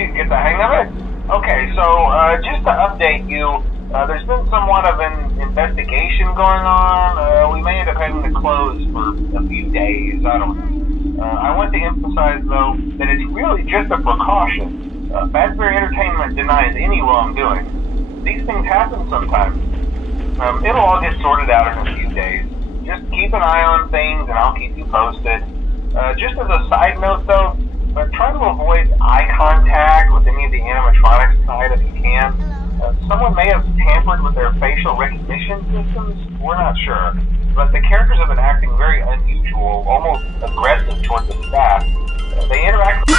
you get the hang of it. Okay, so just to update you, there's been somewhat of an investigation going on. We may end up having to close for a few days. I don't know. I want to emphasize, though, that it's really just a precaution. Fazbear Entertainment denies any wrongdoing. These things happen sometimes. It'll all get sorted out in a few days. Just keep an eye on things, and I'll keep you posted. Just as a side note, though, try to avoid eye contact with any of the animatronics side if you can. Someone may have tampered with their facial recognition systems. We're not sure. But the characters have been acting very unusual, almost aggressive towards the staff. They interact with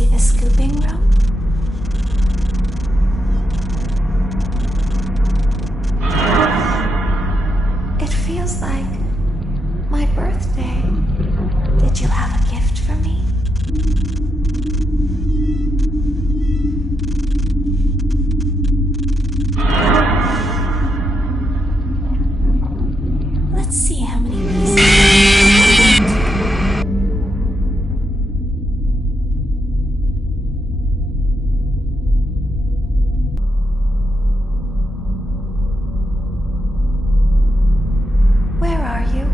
see the scooping room? It feels like my birthday. Did you have a gift for me? Let's see how many pieces. Where are you?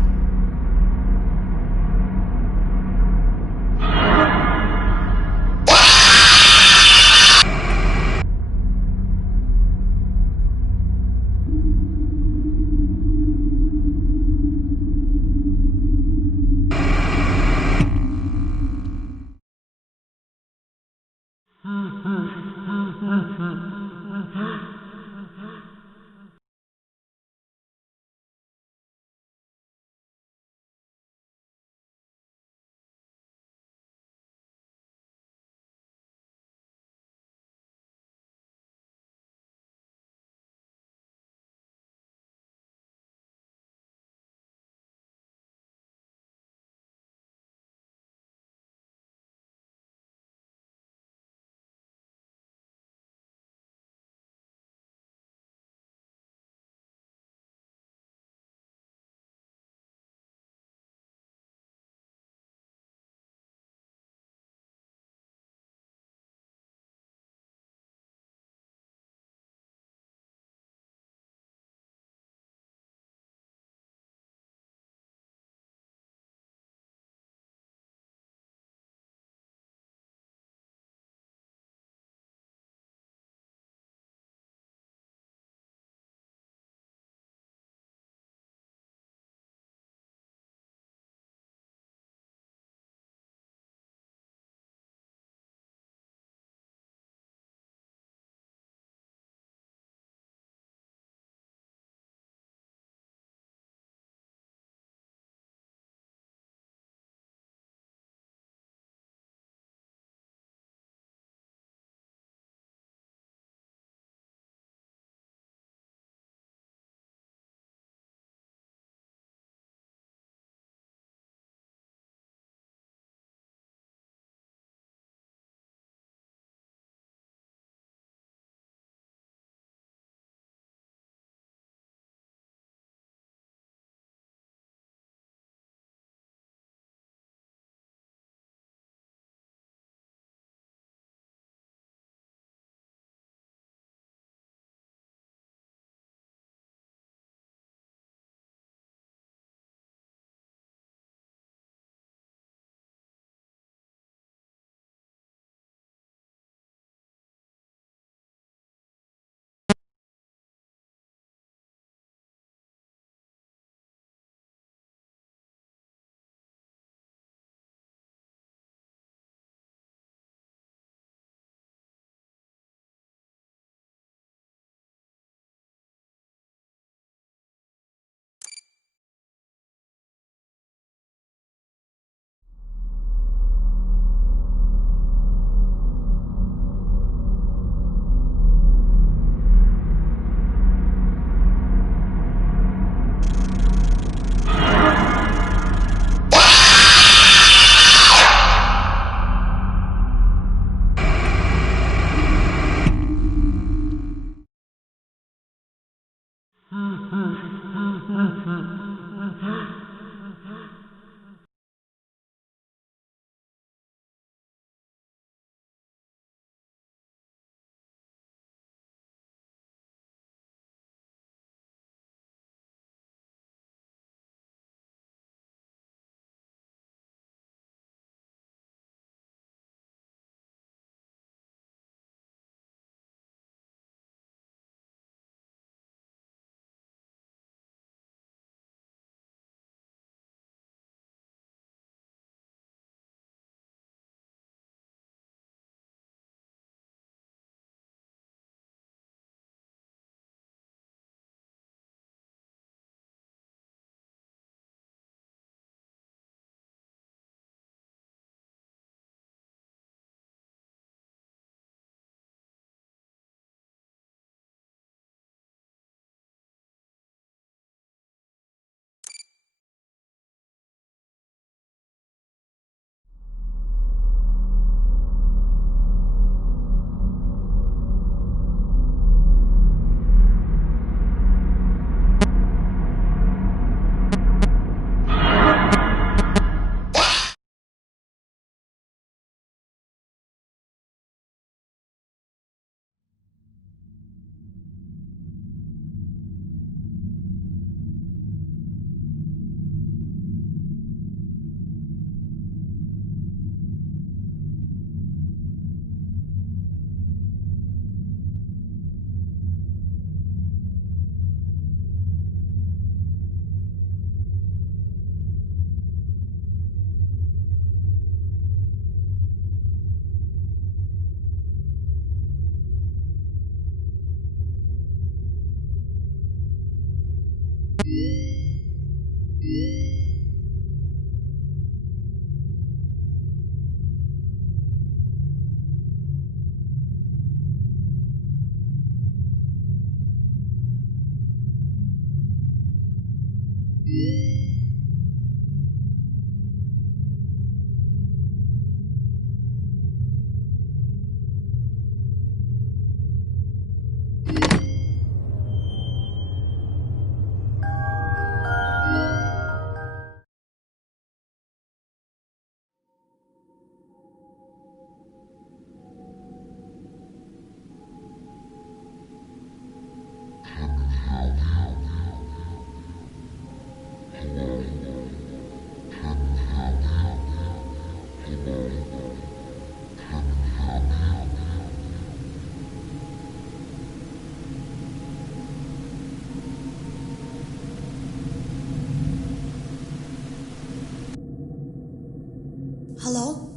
Hello?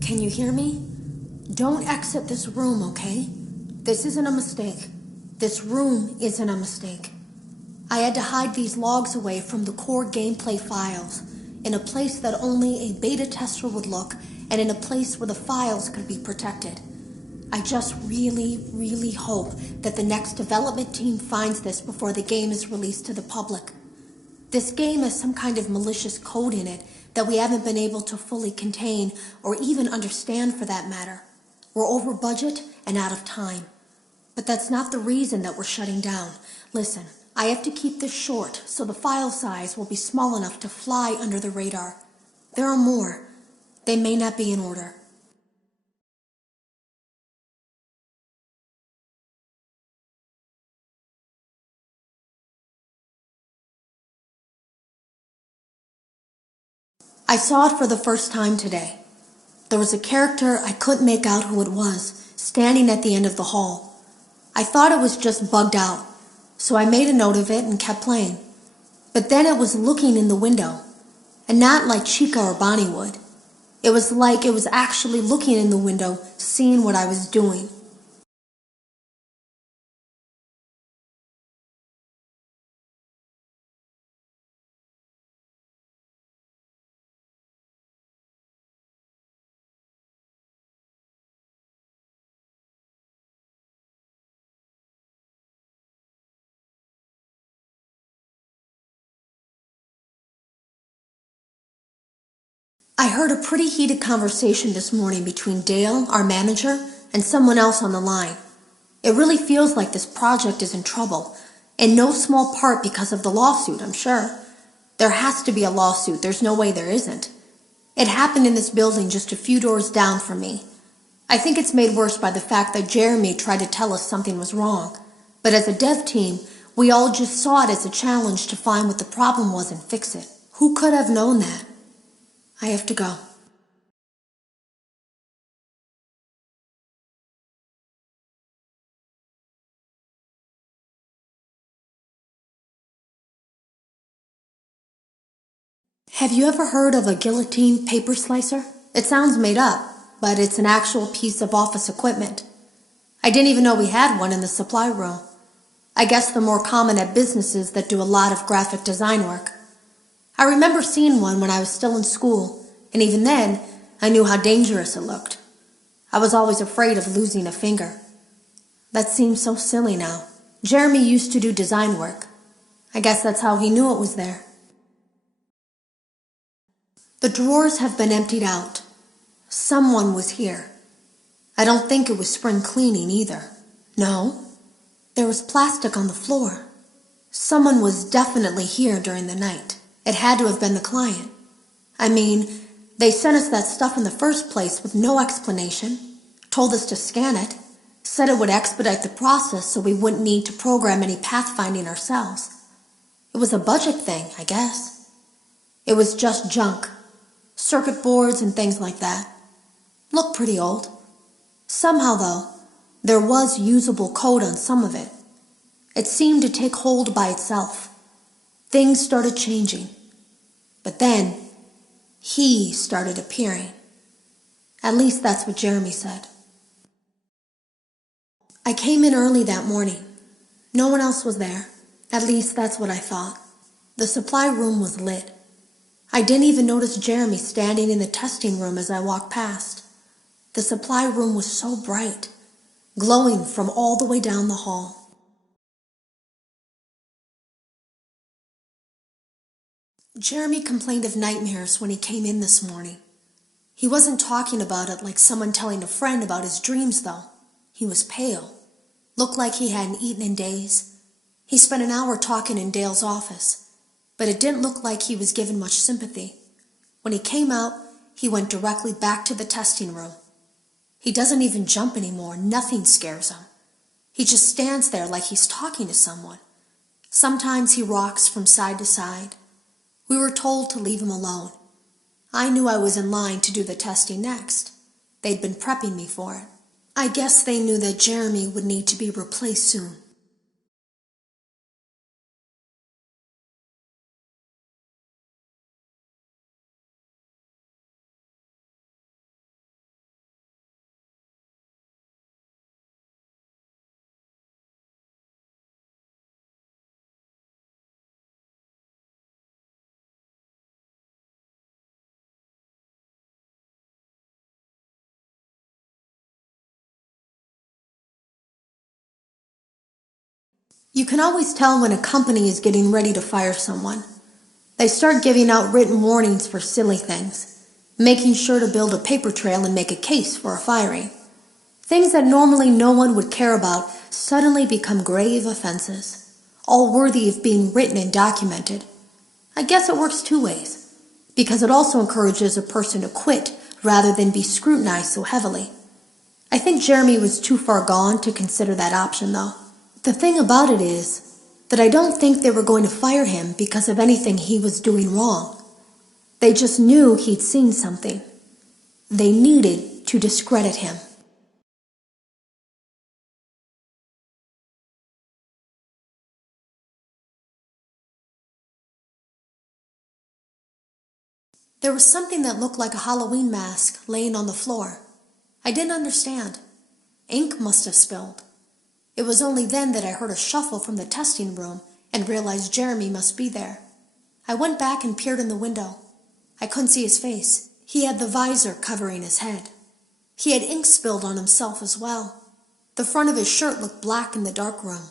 Can you hear me? Don't exit this room, okay? This isn't a mistake. This room isn't a mistake. I had to hide these logs away from the core gameplay files in a place that only a beta tester would look and in a place where the files could be protected. I just really hope that the next development team finds this before the game is released to the public. This game has some kind of malicious code in it that we haven't been able to fully contain or even understand for that matter. We're over budget and out of time. But that's not the reason that we're shutting down. Listen, I have to keep this short so the file size will be small enough to fly under the radar. There are more. They may not be in order. I saw it for the first time today. There was a character I couldn't make out who it was, standing at the end of the hall. I thought it was just bugged out, so I made a note of it and kept playing. But then it was looking in the window, and not like Chica or Bonnie would. It was like it was actually looking in the window, seeing what I was doing. I heard a pretty heated conversation this morning between Dale, our manager, and someone else on the line. It really feels like this project is in trouble, in no small part because of the lawsuit, I'm sure. There has to be a lawsuit, there's no way there isn't. It happened in this building just a few doors down from me. I think it's made worse by the fact that Jeremy tried to tell us something was wrong. But as a dev team, we all just saw it as a challenge to find what the problem was and fix it. Who could have known that? I have to go. Have you ever heard of a guillotine paper slicer? It sounds made up, but it's an actual piece of office equipment. I didn't even know we had one in the supply room. I guess they're more common at businesses that do a lot of graphic design work. I remember seeing one when I was still in school, and even then, I knew how dangerous it looked. I was always afraid of losing a finger. That seems so silly now. Jeremy used to do design work. I guess that's how he knew it was there. The drawers have been emptied out. Someone was here. I don't think it was spring cleaning either. No, there was plastic on the floor. Someone was definitely here during the night. It had to have been the client. I mean, they sent us that stuff in the first place with no explanation, told us to scan it, said it would expedite the process so we wouldn't need to program any pathfinding ourselves. It was a budget thing, I guess. It was just junk. Circuit boards and things like that. Looked pretty old. Somehow, though, there was usable code on some of it. It seemed to take hold by itself. Things started changing. But then, he started appearing. At least that's what Jeremy said. I came in early that morning. No one else was there. At least that's what I thought. The supply room was lit. I didn't even notice Jeremy standing in the testing room as I walked past. The supply room was so bright, glowing from all the way down the hall. Jeremy complained of nightmares when he came in this morning. He wasn't talking about it like someone telling a friend about his dreams, though. He was pale. Looked like he hadn't eaten in days. He spent an hour talking in Dale's office, but it didn't look like he was given much sympathy. When he came out, he went directly back to the testing room. He doesn't even jump anymore. Nothing scares him. He just stands there like he's talking to someone. Sometimes he rocks from side to side. We were told to leave him alone. I knew I was in line to do the testing next. They'd been prepping me for it. I guess they knew that Jeremy would need to be replaced soon. You can always tell when a company is getting ready to fire someone. They start giving out written warnings for silly things, making sure to build a paper trail and make a case for a firing. Things that normally no one would care about suddenly become grave offenses, all worthy of being written and documented. I guess it works two ways, because it also encourages a person to quit rather than be scrutinized so heavily. I think Jeremy was too far gone to consider that option, though. The thing about it is that I don't think they were going to fire him because of anything he was doing wrong. They just knew he'd seen something. They needed to discredit him. There was something that looked like a Halloween mask laying on the floor. I didn't understand. Ink must have spilled. It was only then that I heard a shuffle from the testing room and realized Jeremy must be there. I went back and peered in the window. I couldn't see his face. He had the visor covering his head. He had ink spilled on himself as well. The front of his shirt looked black in the dark room.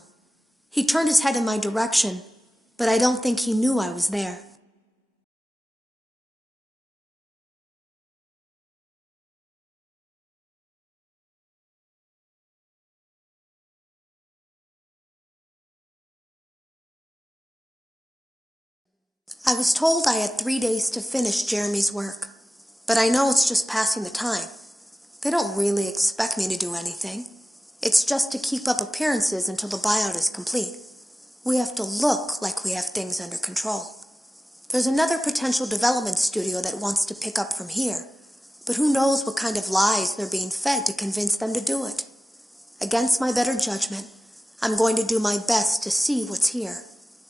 He turned his head in my direction, but I don't think he knew I was there. I was told I had 3 days to finish Jeremy's work, but I know it's just passing the time. They don't really expect me to do anything. It's just to keep up appearances until the buyout is complete. We have to look like we have things under control. There's another potential development studio that wants to pick up from here, but who knows what kind of lies they're being fed to convince them to do it. Against my better judgment, I'm going to do my best to see what's here,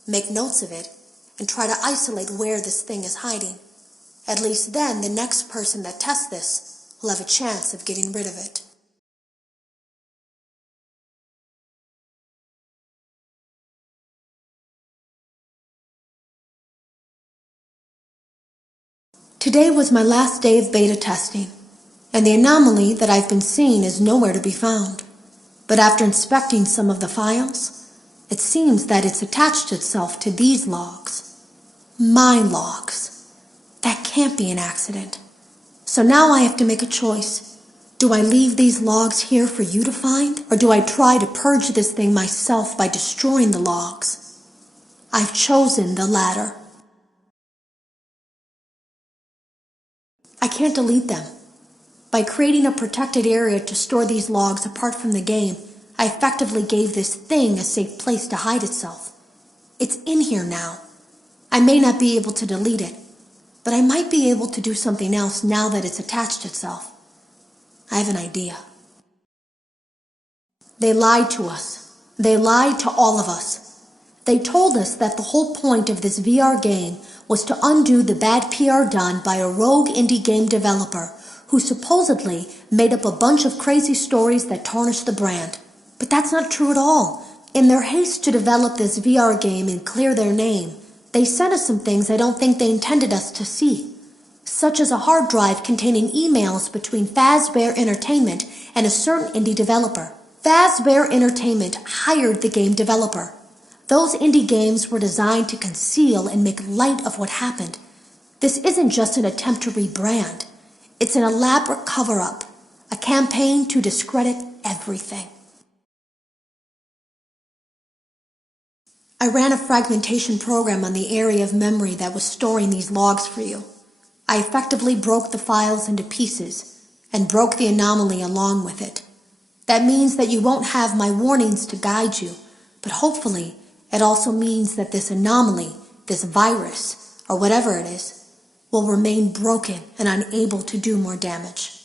make notes of it, and try to isolate where this thing is hiding. At least then the next person that tests this will have a chance of getting rid of it. Today was my last day of beta testing, and the anomaly that I've been seeing is nowhere to be found. But after inspecting some of the files, it seems that it's attached itself to these logs. My logs. That can't be an accident. So now I have to make a choice. Do I leave these logs here for you to find, or do I try to purge this thing myself by destroying the logs? I've chosen the latter. I can't delete them. By creating a protected area to store these logs apart from the game, I effectively gave this thing a safe place to hide itself. It's in here now. I may not be able to delete it, but I might be able to do something else now that it's attached itself. I have an idea. They lied to us. They lied to all of us. They told us that the whole point of this VR game was to undo the bad PR done by a rogue indie game developer who supposedly made up a bunch of crazy stories that tarnished the brand. But that's not true at all. In their haste to develop this VR game and clear their name, they sent us some things I don't think they intended us to see, such as a hard drive containing emails between Fazbear Entertainment and a certain indie developer. Fazbear Entertainment hired the game developer. Those indie games were designed to conceal and make light of what happened. This isn't just an attempt to rebrand. It's an elaborate cover-up, a campaign to discredit everything. I ran a fragmentation program on the area of memory that was storing these logs for you. I effectively broke the files into pieces and broke the anomaly along with it. That means that you won't have my warnings to guide you, but hopefully it also means that this anomaly, this virus, or whatever it is, will remain broken and unable to do more damage.